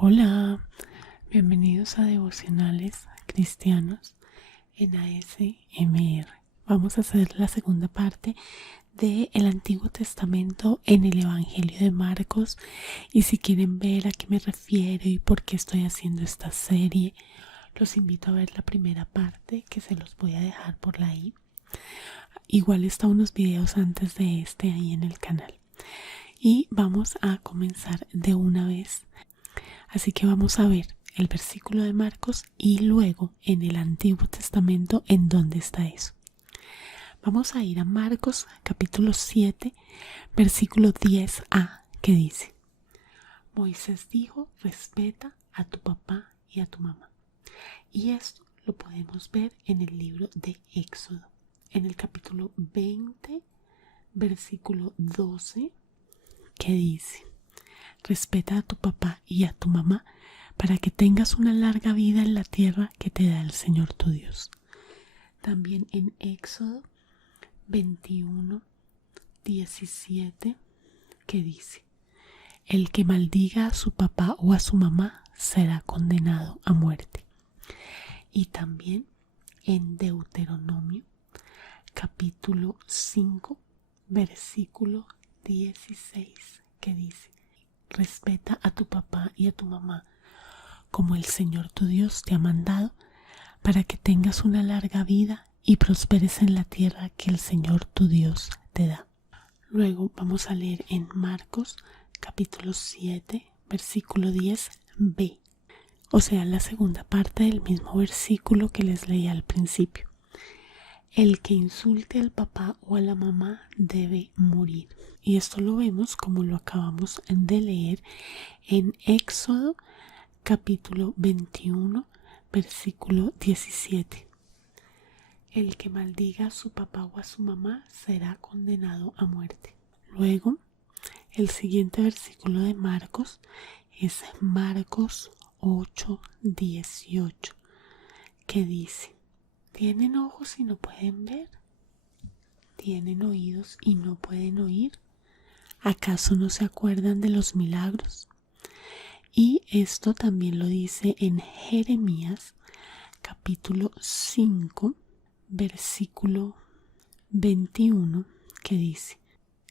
Hola, bienvenidos a Devocionales Cristianos en ASMR. Vamos a hacer la segunda parte del Antiguo Testamento en el Evangelio de Marcos, y si quieren ver a qué me refiero y por qué estoy haciendo esta serie, los invito a ver la primera parte, que se los voy a dejar por ahí. Igual está unos videos antes de este ahí en el canal. Y vamos a comenzar de una vez. Así que vamos a ver el versículo de Marcos y luego en el Antiguo Testamento en dónde está eso. Vamos a ir a Marcos capítulo 7, versículo 10a, que dice: Moisés dijo, respeta a tu papá y a tu mamá. Y esto lo podemos ver en el libro de Éxodo, en el capítulo 20, versículo 12, que dice: respeta a tu papá y a tu mamá para que tengas una larga vida en la tierra que te da el Señor tu Dios. También en Éxodo 21, 17, que dice: el que maldiga a su papá o a su mamá será condenado a muerte. Y también en Deuteronomio capítulo 5, versículo 16, que dice: respeta a tu papá y a tu mamá como el Señor tu Dios te ha mandado, para que tengas una larga vida y prosperes en la tierra que el Señor tu Dios te da. Luego vamos a leer en Marcos capítulo 7, versículo 10b, o sea, la segunda parte del mismo versículo que les leí al principio. El que insulte al papá o a la mamá debe morir. Y esto lo vemos como lo acabamos de leer en Éxodo capítulo 21, versículo 17. El que maldiga a su papá o a su mamá será condenado a muerte. Luego, el siguiente versículo de Marcos es Marcos 8, 18, que dice: ¿tienen ojos y no pueden ver? ¿Tienen oídos y no pueden oír? ¿Acaso no se acuerdan de los milagros? Y esto también lo dice en Jeremías capítulo 5, versículo 21, que dice: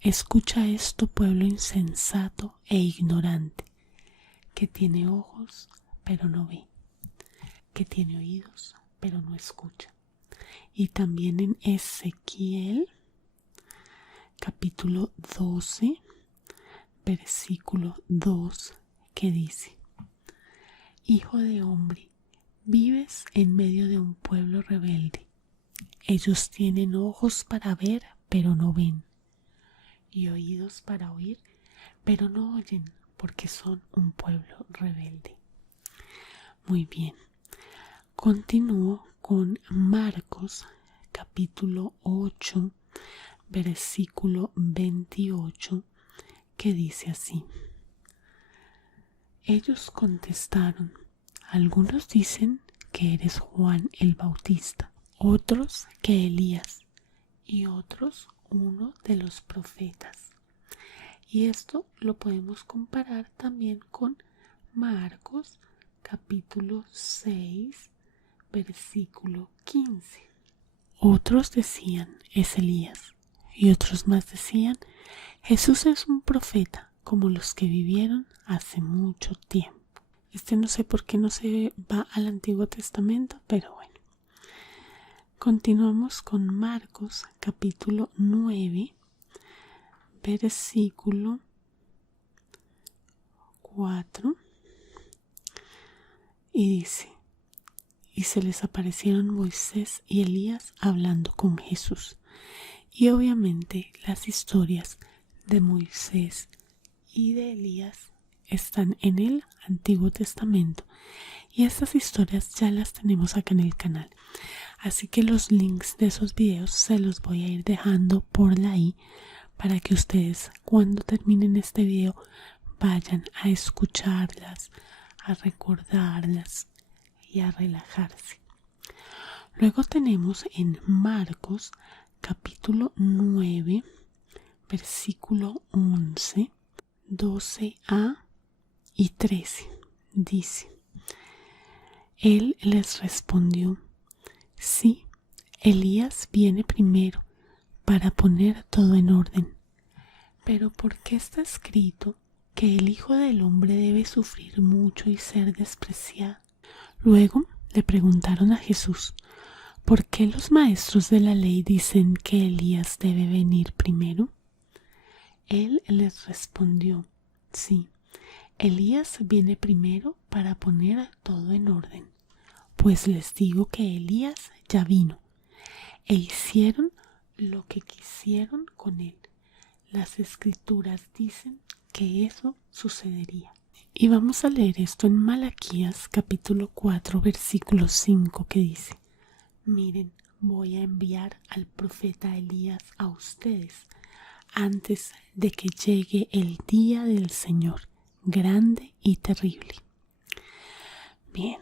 escucha esto, pueblo insensato e ignorante, que tiene ojos pero no ve, que tiene oídos pero no escucha. Y también en Ezequiel capítulo 12, versículo 2, que dice: hijo de hombre, vives en medio de un pueblo rebelde. Ellos tienen ojos para ver, pero no ven, y oídos para oír, pero no oyen, porque son un pueblo rebelde. Muy bien. Continúo con Marcos capítulo 8, versículo 28, que dice así: ellos contestaron, algunos dicen que eres Juan el Bautista, otros que Elías, y otros uno de los profetas. Y esto lo podemos comparar también con Marcos capítulo 6, versículo 15. Otros decían, es Elías, y otros más decían, Jesús es un profeta como los que vivieron hace mucho tiempo. No sé por qué no se va al Antiguo Testamento, pero bueno. Continuamos con Marcos capítulo 9, versículo 4, y dice: y se les aparecieron Moisés y Elías hablando con Jesús. Y obviamente las historias de Moisés y de Elías están en el Antiguo Testamento, y estas historias ya las tenemos acá en el canal, así que los links de esos videos se los voy a ir dejando por ahí para que ustedes, cuando terminen este video, vayan a escucharlas, a recordarlas y a relajarse. Luego tenemos en Marcos capítulo 9, versículo 11, 12a y 13. dice. Él les respondió: sí, Elías viene primero para poner todo en orden. Pero ¿por qué está escrito que el Hijo del Hombre debe sufrir mucho y ser despreciado? Luego le preguntaron a Jesús: ¿por qué los maestros de la ley dicen que Elías debe venir primero? Él les respondió: sí, Elías viene primero para poner todo en orden. Pues les digo que Elías ya vino, e hicieron lo que quisieron con él. Las escrituras dicen que eso sucedería. Y vamos a leer esto en Malaquías capítulo 4 versículo 5, que dice: miren, voy a enviar al profeta Elías a ustedes antes de que llegue el día del Señor, grande y terrible. Bien,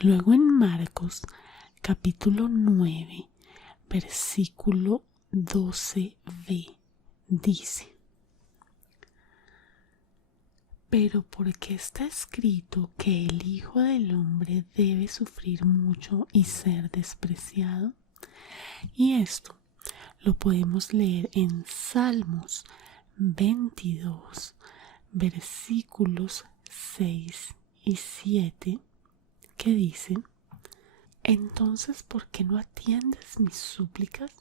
luego en Marcos capítulo 9 versículo 12b dice: pero porque está escrito que el Hijo del Hombre debe sufrir mucho y ser despreciado. Y esto lo podemos leer en Salmos 22, versículos 6 y 7, que dice: entonces, ¿por qué no atiendes mis súplicas?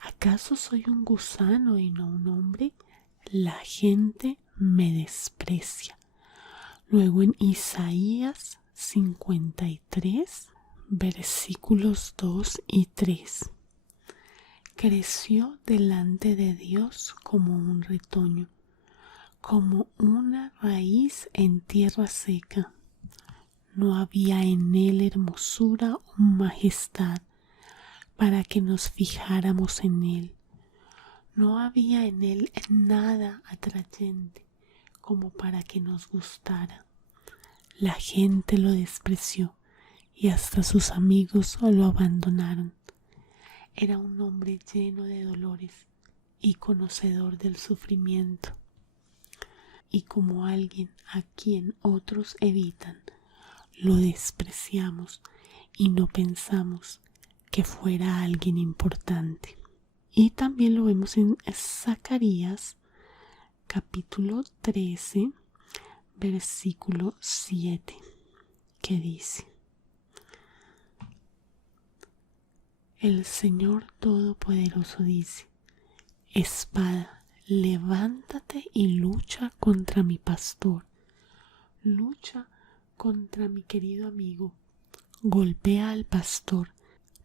¿Acaso soy un gusano y no un hombre? La gente me desprecia. Luego en Isaías 53, versículos 2 y 3. Creció delante de Dios como un retoño, como una raíz en tierra seca. No había en él hermosura o majestad para que nos fijáramos en él. No había en él nada atrayente como para que nos gustara. La gente lo despreció y hasta sus amigos lo abandonaron. Era un hombre lleno de dolores y conocedor del sufrimiento. Y como alguien a quien otros evitan, lo despreciamos y no pensamos que fuera alguien importante. Y también lo vemos en Zacarías capítulo 13, versículo 7, que dice: el Señor Todopoderoso dice: espada, levántate y lucha contra mi pastor, lucha contra mi querido amigo, golpea al pastor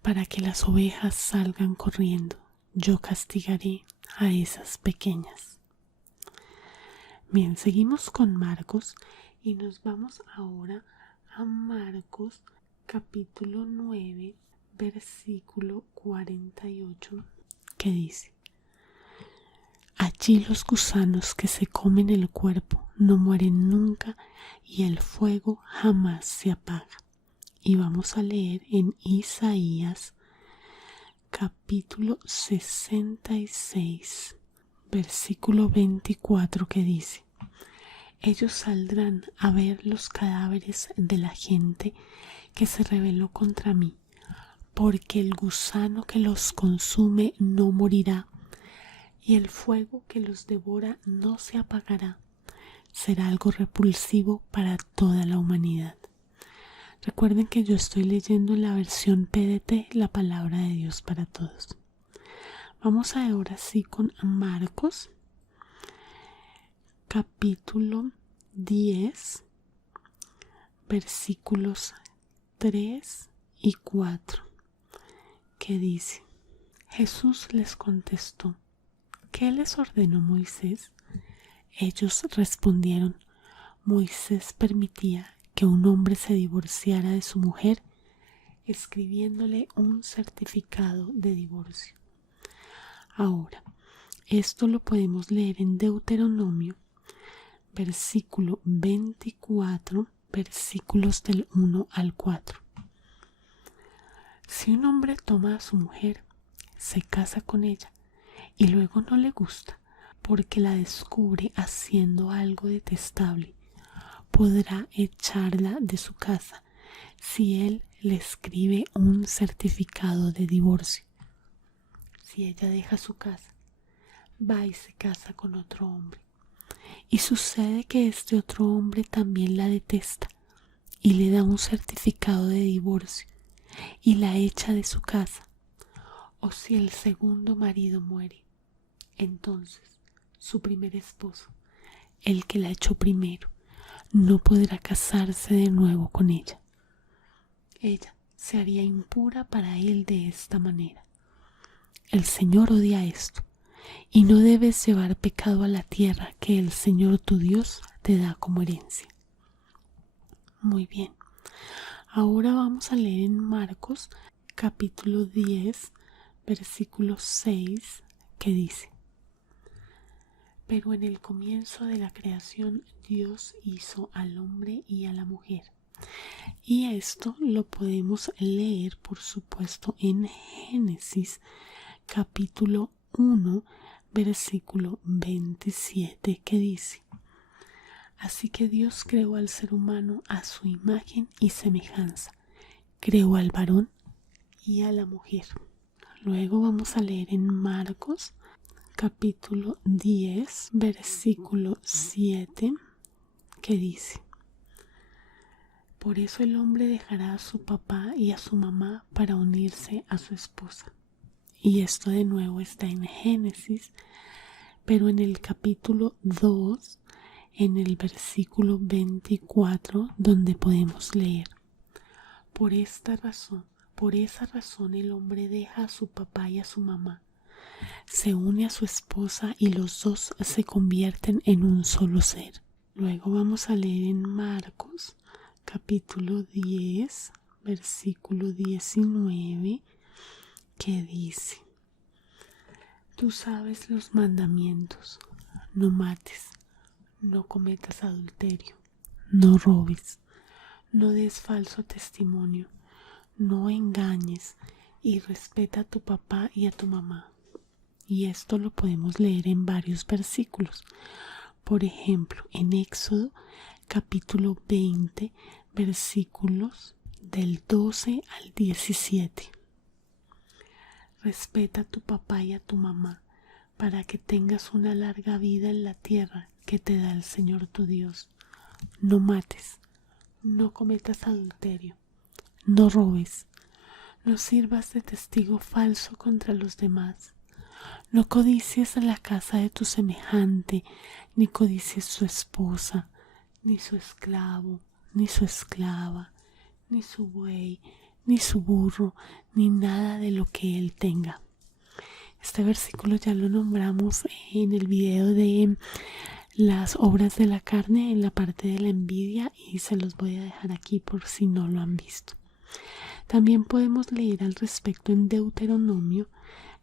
para que las ovejas salgan corriendo. Yo castigaré a esas pequeñas. Bien, seguimos con Marcos y nos vamos ahora a Marcos capítulo 9, versículo 48, que dice: allí los gusanos que se comen el cuerpo no mueren nunca y el fuego jamás se apaga. Y vamos a leer en Isaías capítulo 66, versículo 24, que dice: ellos saldrán a ver los cadáveres de la gente que se rebeló contra mí, porque el gusano que los consume no morirá, y el fuego que los devora no se apagará. Será algo repulsivo para toda la humanidad. Recuerden que yo estoy leyendo en la versión PDT, la palabra de Dios para todos. Vamos ahora sí con Marcos, capítulo 10, versículos 3 y 4, que dice: Jesús les contestó: ¿qué les ordenó Moisés? Ellos respondieron: Moisés permitía que un hombre se divorciara de su mujer escribiéndole un certificado de divorcio. Ahora, esto lo podemos leer en Deuteronomio, versículo 24, versículos del 1 al 4. Si un hombre toma a su mujer, se casa con ella y luego no le gusta porque la descubre haciendo algo detestable, podrá echarla de su casa si él le escribe un certificado de divorcio. Si ella deja su casa, va y se casa con otro hombre, y sucede que este otro hombre también la detesta y le da un certificado de divorcio y la echa de su casa, o si el segundo marido muere, entonces su primer esposo, el que la echó primero, no podrá casarse de nuevo con ella. Ella se haría impura para él de esta manera. El Señor odia esto, y no debes llevar pecado a la tierra que el Señor tu Dios te da como herencia. Muy bien, ahora vamos a leer en Marcos capítulo 10, versículo 6, que dice: Pero en el comienzo de la creación Dios hizo al hombre y a la mujer. Y esto lo podemos leer, por supuesto, en Génesis capítulo 1, versículo 27, que dice: Así que Dios creó al ser humano a su imagen y semejanza. Creó al varón y a la mujer. Luego vamos a leer en Marcos capítulo 10, versículo 7, que dice: Por eso el hombre dejará a su papá y a su mamá para unirse a su esposa. Y esto de nuevo está en Génesis, pero en el capítulo 2, en el versículo 24, donde podemos leer: Por esa razón el hombre deja a su papá y a su mamá, se une a su esposa y los dos se convierten en un solo ser. Luego vamos a leer en Marcos capítulo 10, versículo 19, que dice: Tú sabes los mandamientos: no mates, no cometas adulterio, no robes, no des falso testimonio, no engañes y respeta a tu papá y a tu mamá. Y esto lo podemos leer en varios versículos. Por ejemplo, en Éxodo capítulo 20, versículos del 12 al 17. Respeta a tu papá y a tu mamá para que tengas una larga vida en la tierra que te da el Señor tu Dios. No mates, no cometas adulterio, no robes, no sirvas de testigo falso contra los demás. No codicies la casa de tu semejante, ni codicies su esposa, ni su esclavo, ni su esclava, ni su buey, ni su burro, ni nada de lo que él tenga. Este versículo ya lo nombramos en el video de las obras de la carne, en la parte de la envidia, y se los voy a dejar aquí por si no lo han visto. También podemos leer al respecto en Deuteronomio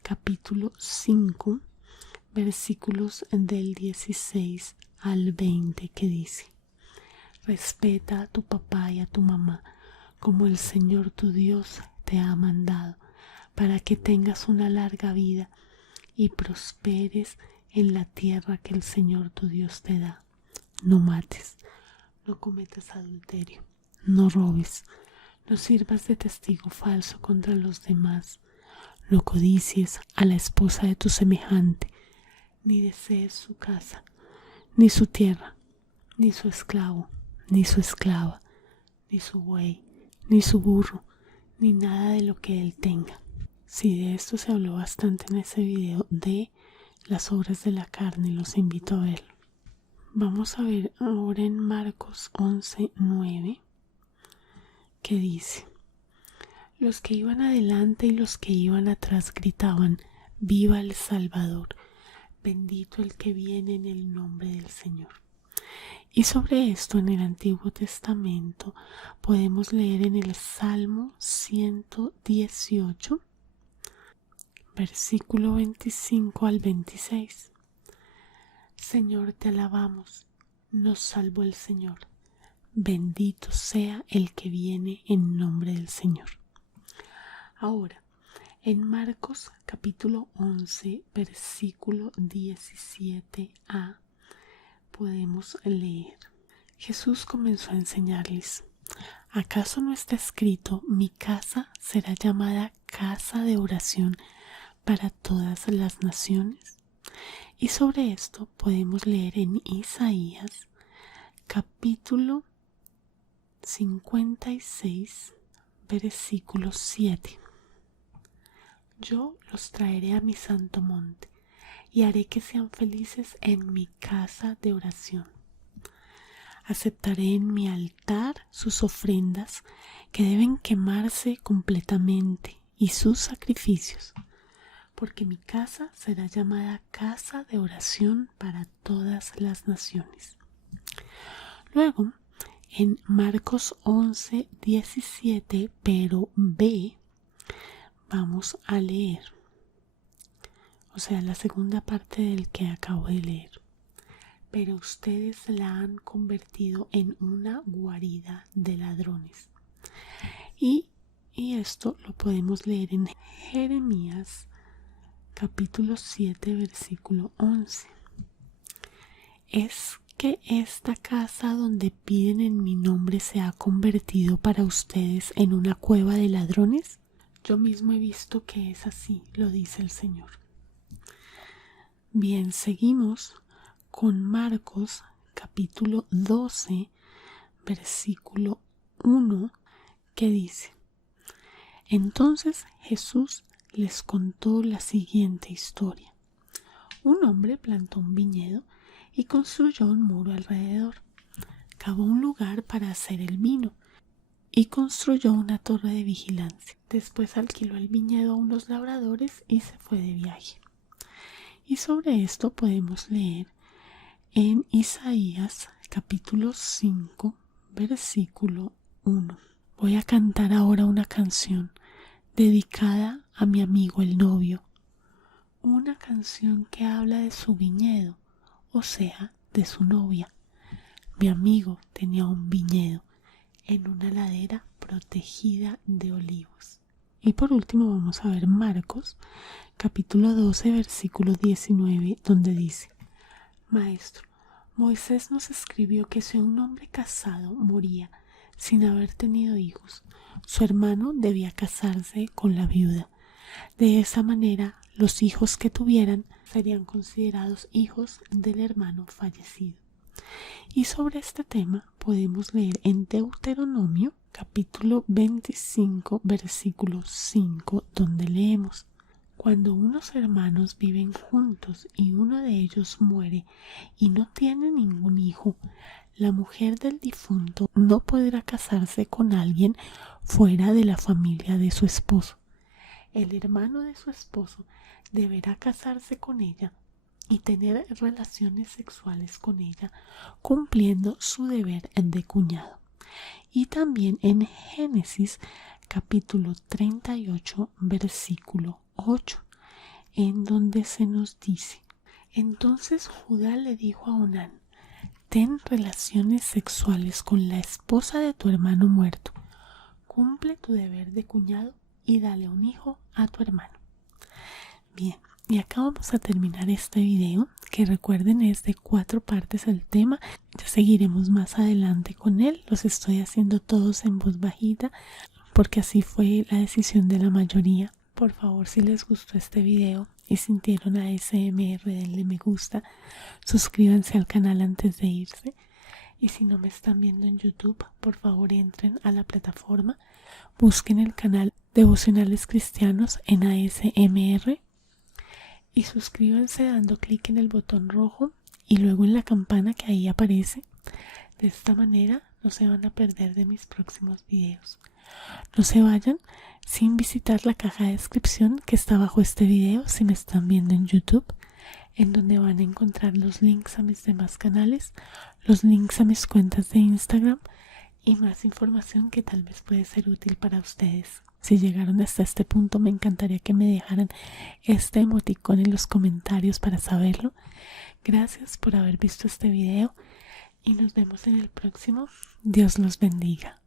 capítulo 5, versículos del 16 al 20, que dice: Respeta a tu papá y a tu mamá como el Señor tu Dios te ha mandado, para que tengas una larga vida y prosperes en la tierra que el Señor tu Dios te da. No mates, no cometas adulterio, no robes, no sirvas de testigo falso contra los demás, no codicies a la esposa de tu semejante, ni desees su casa, ni su tierra, ni su esclavo, ni su esclava, ni su buey, ni su burro, ni nada de lo que él tenga. Sí, de esto se habló bastante en ese video de las obras de la carne, los invito a verlo. Vamos a ver ahora en Marcos 11:9, que dice: Los que iban adelante y los que iban atrás gritaban: ¡Viva el Salvador! Bendito el que viene en el nombre del Señor. Y sobre esto en el Antiguo Testamento podemos leer en el Salmo 118, versículo 25 al 26. Señor, te alabamos, nos salvó el Señor. Bendito sea el que viene en nombre del Señor. Ahora, en Marcos capítulo 11, versículo 17a, podemos leer: Jesús comenzó a enseñarles: ¿acaso no está escrito: mi casa será llamada casa de oración para todas las naciones? Y sobre esto podemos leer en Isaías capítulo 56, versículo 7. Yo los traeré a mi santo monte y haré que sean felices en mi casa de oración. Aceptaré en mi altar sus ofrendas que deben quemarse completamente y sus sacrificios, porque mi casa será llamada casa de oración para todas las naciones. Luego, en Marcos 11:17, pero B, vamos a leer, o sea, la segunda parte del que acabo de leer. Pero ustedes la han convertido en una guarida de ladrones. Y esto lo podemos leer en Jeremías capítulo 7, versículo 11. ¿Es que esta casa donde piden en mi nombre se ha convertido para ustedes en una cueva de ladrones? Yo mismo he visto que es así, lo dice el Señor. Bien, seguimos con Marcos capítulo 12, versículo 1, que dice: entonces Jesús les contó la siguiente historia. Un hombre plantó un viñedo y construyó un muro alrededor. Cavó un lugar para hacer el vino y construyó una torre de vigilancia. Después alquiló el viñedo a unos labradores y se fue de viaje. Y sobre esto podemos leer en Isaías capítulo 5, versículo 1. Voy a cantar ahora una canción dedicada a mi amigo el novio. Una canción que habla de su viñedo, o sea, de su novia. Mi amigo tenía un viñedo en una ladera protegida de olivos. Y por último vamos a ver Marcos capítulo 12, versículo 19, donde dice: Maestro, Moisés nos escribió que si un hombre casado moría sin haber tenido hijos, su hermano debía casarse con la viuda. De esa manera, los hijos que tuvieran serían considerados hijos del hermano fallecido. Y sobre este tema podemos leer en Deuteronomio capítulo 25, versículo 5, donde leemos: cuando unos hermanos viven juntos y uno de ellos muere y no tiene ningún hijo, la mujer del difunto no podrá casarse con alguien fuera de la familia de su esposo. El hermano de su esposo deberá casarse con ella y tener relaciones sexuales con ella, cumpliendo su deber de cuñado. Y también en Génesis capítulo 38, versículo 8, en donde se nos dice: entonces Judá le dijo a Onán: ten relaciones sexuales con la esposa de tu hermano muerto, cumple tu deber de cuñado y dale un hijo a tu hermano. Bien, y acá vamos a terminar este video, que recuerden es de 4 partes el tema. Ya seguiremos más adelante con él. Los estoy haciendo todos en voz bajita porque así fue la decisión de la mayoría. Por favor, si les gustó este video y sintieron ASMR, denle me gusta, suscríbanse al canal antes de irse. Y si no me están viendo en YouTube, por favor entren a la plataforma, busquen el canal Devocionales Cristianos en ASMR y suscríbanse dando clic en el botón rojo y luego en la campana que ahí aparece. De esta manera no se van a perder de mis próximos videos. No se vayan sin visitar la caja de descripción que está bajo este video si me están viendo en YouTube, en donde van a encontrar los links a mis demás canales, los links a mis cuentas de Instagram y más información que tal vez puede ser útil para ustedes. Si llegaron hasta este punto, me encantaría que me dejaran este emoticón en los comentarios para saberlo. Gracias por haber visto este video y nos vemos en el próximo. Dios los bendiga.